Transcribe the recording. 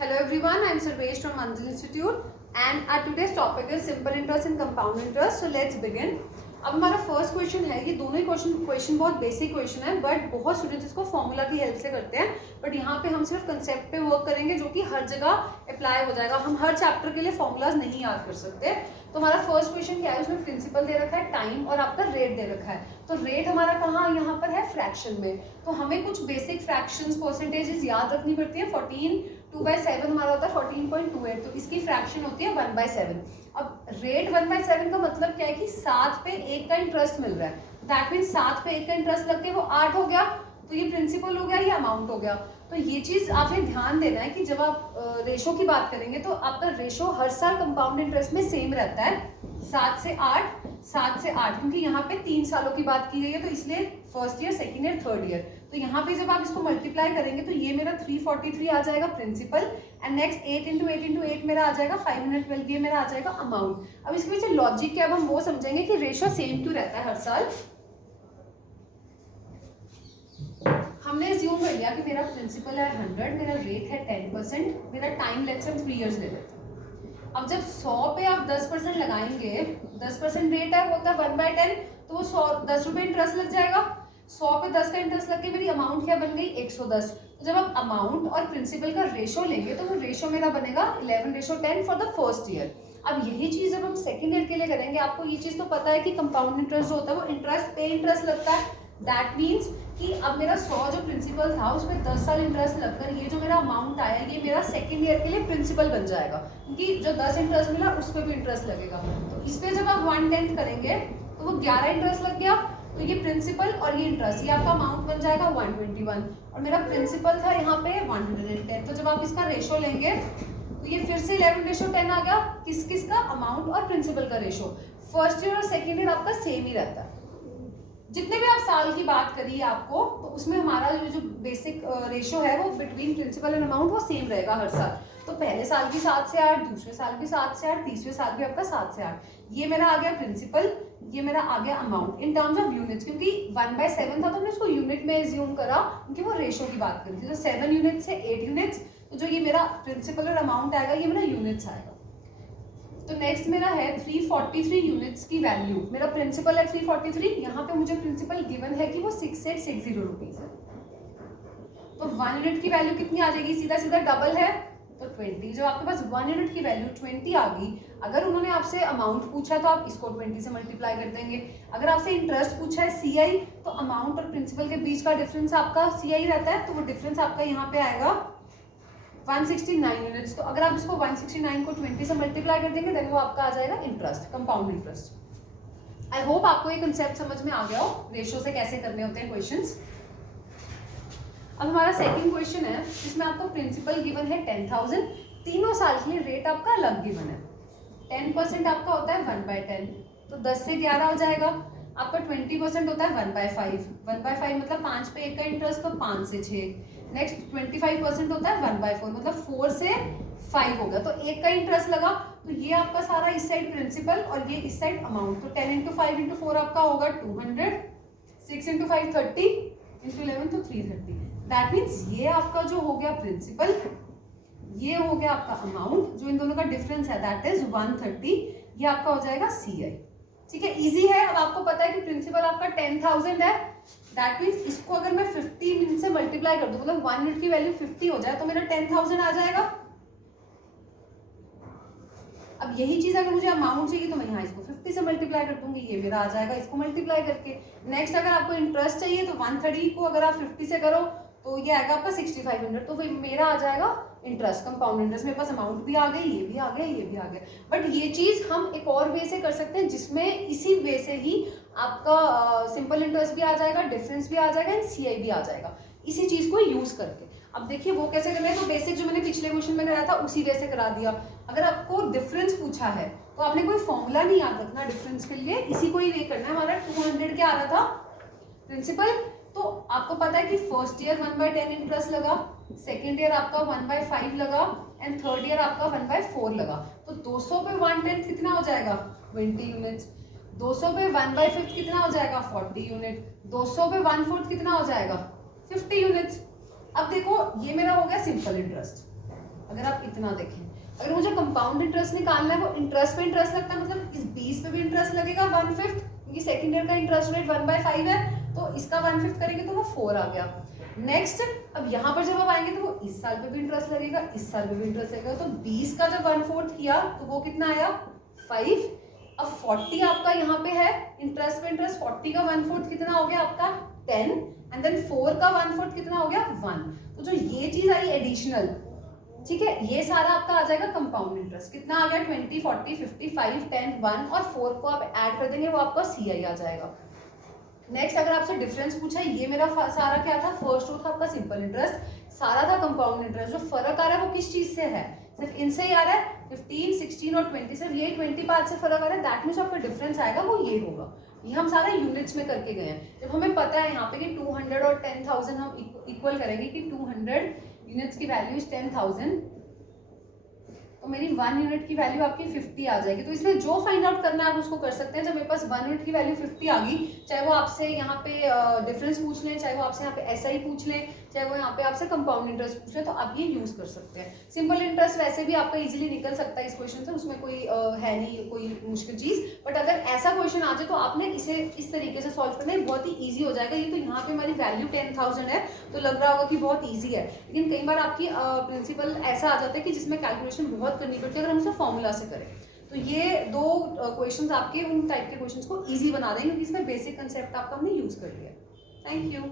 Hello everyone, I am Sarvesh from Manzil Institute and our today's topic is simple interest and compound interest. So let's begin. अब हमारा first question है, ये दोनों ही question बहुत basic question है but बहुत students इसको formula की हेल्प से करते हैं, बट यहाँ पे हम सिर्फ कंसेप्ट पे वर्क करेंगे जो कि हर जगह अप्लाई हो जाएगा। हम हर चैप्टर के लिए फॉर्मूलाज नहीं याद कर सकते। तो हमारा फर्स्ट क्वेश्चन क्या है, उसमें प्रिंसिपल दे रखा है, टाइम और आपका रेट दे रखा है। तो रेट हमारा कहाँ, यहाँ पर है फ्रैक्शन में। तो हमें कुछ बेसिक फ्रैक्शंस परसेंटेजेस याद रखनी पड़ती है। 14 2/7 हमारा होता है 14.28, तो इसकी फ्रैक्शन होती है 1/7। अब रेट 1/7 का मतलब क्या है कि 7 पे 1 का इंटरेस्ट मिल रहा है। दैट मीन्स 7 पे 1 का इंटरेस्ट लग के वो 8 हो गया, तो ये प्रिंसिपल हो गया, ये अमाउंट हो गया। तो ये चीज आपने ध्यान देना है कि जब आप रेशो की बात करेंगे तो आपका रेशो हर साल कंपाउंड इंटरेस्ट में सेम रहता है, 7 से 8, क्योंकि यहाँ पे 3 सालों की बात की गई है, तो इसलिए first year, second year, third year. तो यहाँ पे जब आप इसको मल्टीप्लाई करेंगे तो ये मेरा 343 आ जाएगा प्रिंसिपल, एंड नेक्स्ट 8 × 8 × 8 मेरा आ जाएगा 512, ये मेरा आ जाएगा अमाउंट। अब इसके पीछे लॉजिक क्या है, अब हम वो समझेंगे कि रेशो सेम क्यों रहता है हर साल। हमने अज्यूम कर लिया कि मेरा प्रिंसिपल है 100, मेरा रेट है 10%, मेरा टाइम लेट्स से 3 इयर्स ले लेते हैं। अब जब 100 पे आप 10% लगाएंगे, 10% रेट है, होता है 1/10, तो वो 10 रुपये इंटरेस्ट लग जाएगा। 100 पे 10 का इंटरेस्ट लग के मेरी अमाउंट क्या बन गई, 110। तो जब आप अमाउंट और प्रिंसिपल का रेशो लेंगे तो वो रेशो मेरा बनेगा 11:10 फॉर द फर्स्ट ईयर। अब यही चीज जब हम सेकेंड ईयर के लिए करेंगे, आपको ये चीज तो पता है कि कंपाउंड इंटरेस्ट जो होता है वो इंटरेस्ट पे इंटरेस्ट लगता है। दैट मीन्स कि अब मेरा 100 जो प्रिंसिपल था उसमें 10 साल इंटरेस्ट लगकर ये जो मेरा अमाउंट आया ये मेरा सेकेंड ईयर के लिए प्रिंसिपल बन जाएगा, क्योंकि जो 10 इंटरेस्ट मिला उस पर भी इंटरेस्ट लगेगा। तो इस पर जब आप 1/10 करेंगे तो वो 11 इंटरेस्ट लग गया, तो ये प्रिंसिपल और ये इंटरेस्ट, ये आपका अमाउंट बन जाएगा 121, और मेरा प्रिंसिपल था यहाँ पे 110। तो जब आप इसका रेशो लेंगे तो ये फिर से 11:10 आ गया, किस किस का, अमाउंट और प्रिंसिपल का रेशो। फर्स्ट ईयर और सेकेंड ईयर आपका सेम ही रहता है। जितने भी आप साल की बात करिए आपको, तो उसमें हमारा जो बेसिक रेशो है वो बिटवीन प्रिंसिपल एंड अमाउंट वो सेम रहेगा हर साल। तो पहले साल भी 7 से 8, दूसरे साल भी 7 से 8, तीसरे साल भी आपका 7 से 8। ये मेरा आ गया प्रिंसिपल, ये मेरा आ गया amount in terms of units, क्योंकि 1/7 था तो हमने उसको यूनिट में एज्यूम करा, क्योंकि वो रेशो की बात करी थी। तो 7 यूनिट से 8 यूनिट्स, तो जो ये मेरा प्रिंसिपल और अमाउंट आएगा ये मेरा यूनिट्स आएगा। तो नेक्स्ट मेरा है 343 यूनिट्स की वैल्यू। मेरा प्रिंसिपल है 343, यहाँ पे मुझे प्रिंसिपल गिवन है कि वो 6860 रुपीज है। तो 1 यूनिट की वैल्यू कितनी आ जाएगी, सीधा सीधा डबल है तो 20। जब आपके पास 1 यूनिट की वैल्यू 20 आ गई, अगर उन्होंने आपसे अमाउंट पूछा तो आप इसको 20 से मल्टीप्लाई कर देंगे। अगर आपसे इंटरेस्ट पूछा है CI, तो अमाउंट और प्रिंसिपल के बीच का डिफरेंस आपका CI रहता है, तो वो डिफरेंस आपका यहाँ पे आएगा 169 यूनिट्स। तो अगर आप इसको 169 को 20 से मल्टीप्लाई कर देंगे देन वो आपका आ जाएगा interest, compound interest. I hope आपको ये कंसेप्ट समझ में आ गया हो, रेशो से कैसे करने होते हैं क्वेश्चंस। अब हमारा सेकंड क्वेश्चन है, जिसमें आपको प्रिंसिपल गिवन है 10,000, तीनों साल के लिए रेट आपका अलग गिवन है। 10% आपका होता है 1/10, तो 10 से 11 हो जाएगा। आपका 20% होता है 1/5, 1/5 मतलब 5 पे 1 का इंटरेस्ट, तो 5 से 6। नेक्स्ट 25% होता है 1/4, मतलब 4 से 5 होगा, तो 1 का इंटरेस्ट लगा, तो ये आपका सारा इस साइड प्रिंसिपल और ये इस साइड अमाउंट। तो 10 × 5 × 4 आपका होगा 200, 6 × 5 30, × 11 तो 330। दैट मीन्स ये आपका जो हो गया प्रिंसिपल, ये हो गया आपका अमाउंट, जो इन दोनों का डिफरेंस है दैट इज 130, ये आपका हो जाएगा CI। ठीक है, इजी है। अब आपको पता है कि प्रिंसिपल आपका 10,000 है, दैट मीन्स इसको अगर मैं 50 यूनिट से मल्टीप्लाई कर दूं, मतलब 1 यूनिट की वैल्यू 50 हो जाए तो मेरा 10,000 आ जाएगा। अब यही चीज अगर मुझे अमाउंट चाहिए तो मैं यहाँ इसको 50 से मल्टीप्लाई कर दूंगी, ये मेरा आ जाएगा इसको मल्टीप्लाई करके। नेक्स्ट अगर आपको इंटरेस्ट चाहिए तो 130 को अगर आप 50 से करो तो ये आएगा आपका 6500, तो फिर मेरा आ जाएगा इंटरेस्ट, कंपाउंड इंटरेस्ट। मेरे पास अमाउंट भी आ गई, ये भी आ गया, ये भी आ गया। बट ये चीज हम एक और वे से कर सकते हैं, जिसमें इसी वे से ही आपका सिंपल इंटरेस्ट भी आ जाएगा, डिफरेंस भी आ जाएगा एंड CI भी आ जाएगा, इसी चीज को यूज करके। अब देखिए वो कैसे करना है, तो बेसिक जो मैंने पिछले क्वेश्चन में कराया था उसी वे से करा दिया। अगर आपको डिफरेंस पूछा है तो आपने कोई फॉर्मूला नहीं याद रखना डिफरेंस के लिए, इसी को ही वे करना है। हमारा 200 क्या आ रहा था प्रिंसिपल, तो आपको पता है कि फर्स्ट ईयर 1/10 इंटरेस्ट लगा, सेकेंड ईयर आपका 1/5 लगा एंड थर्ड ईयर आपका 1/4 लगा। तो 200 पे 1/10 कितना हो जाएगा 20 यूनिट्स, 200 पे 1/5 कितना हो जाएगा 40 यूनिट, 200 पे 1/4 कितना हो जाएगा 50 यूनिट्स। अब देखो ये मेरा हो गया सिंपल इंटरेस्ट, अगर आप इतना देखें, अगर मुझे कंपाउंड इंटरेस्ट निकालना है, वो इंटरेस्ट पे इंटरेस्ट लगता है, मतलब इस 20 पे भी इंटरेस्ट लगेगा 1/5, क्योंकि सेकेंड ईयर का इंटरेस्ट रेट 1/5 है, तो इसका 1/5 करेंगे तो वो 4 आ गया। नेक्स्ट, अब यहाँ पर जब आप आएंगे तो वो इस साल पे भी इंटरेस्ट लगेगा, इस साल पे भी इंटरेस्ट लगेगा, तो 20 का जब 1/4 किया तो वो कितना आया 5। अब 40 आपका यहाँ पे है इंटरेस्ट पे इंटरेस्ट, 40 का 1/4 कितना हो गया आपका 10, एंड देन 4 का 1/4 कितना हो गया 1। तो जो ये चीज आई एडिशनल, ठीक है, ये सारा आपका आ जाएगा कंपाउंड इंटरेस्ट। कितना आ गया 20, 40, 50, 5, 10, 1 और 4 को आप ऐड कर देंगे, वो आपका CI आ जाएगा। नेक्स्ट, अगर आपसे डिफरेंस पूछा, ये मेरा सारा क्या था, फर्स्ट रो था आपका सिंपल इंटरेस्ट, सारा था कंपाउंड इंटरेस्ट। जो फर्क आ रहा है वो किस चीज से है, सिर्फ इनसे ही आ रहा है, 15, 16 और 20, सिर्फ ये 20 पार्ट से फर्क आ रहा है। दैट मीन्स आपका डिफरेंस आएगा वो ये होगा। ये हम सारे यूनिट्स में करके गए हैं। जब हमें पता है यहाँ पे कि 200 और 10,000 हम इक्वल करेंगे कि 200 यूनिट्स की वैल्यू इज 10,000, तो मेरी 1 यूनिट की वैल्यू आपकी 50 आ जाएगी। तो इसमें जो फाइंड आउट करना है आप उसको कर सकते हैं। जब मेरे पास 1 यूनिट की वैल्यू 50 आ गई, चाहे वो आपसे यहाँ पे डिफरेंस पूछ लें, चाहे वो आपसे यहाँ पे SI पूछ लें, चाहे वो यहाँ पे आपसे कंपाउंड इंटरेस्ट पूछ लें, तो आप ये यूज कर सकते हैं। सिंपल इंटरेस्ट वैसे भी आपका इजीली निकल सकता है इस क्वेश्चन से, उसमें कोई है नहीं कोई मुश्किल चीज। बट अगर ऐसा क्वेश्चन आ जाए तो आपने इसे इस तरीके से सॉल्व करना है, बहुत ही ईजी हो जाएगा। ये तो यहाँ पे हमारी वैल्यू 10,000 है तो लग रहा होगा कि बहुत ईजी है, लेकिन कई बार आपकी प्रिंसिपल ऐसा आ जाता है कि जिसमें कैलकुलेशन बहुत करनी पड़ती है अगर हम उसे फॉर्मूला से करें। तो ये दो क्वेश्चंस आपके उन टाइप के क्वेश्चंस को इजी बना देंगे, क्योंकि इसमें बेसिक कंसेप्ट आपका हमने यूज कर लिया। Thank you.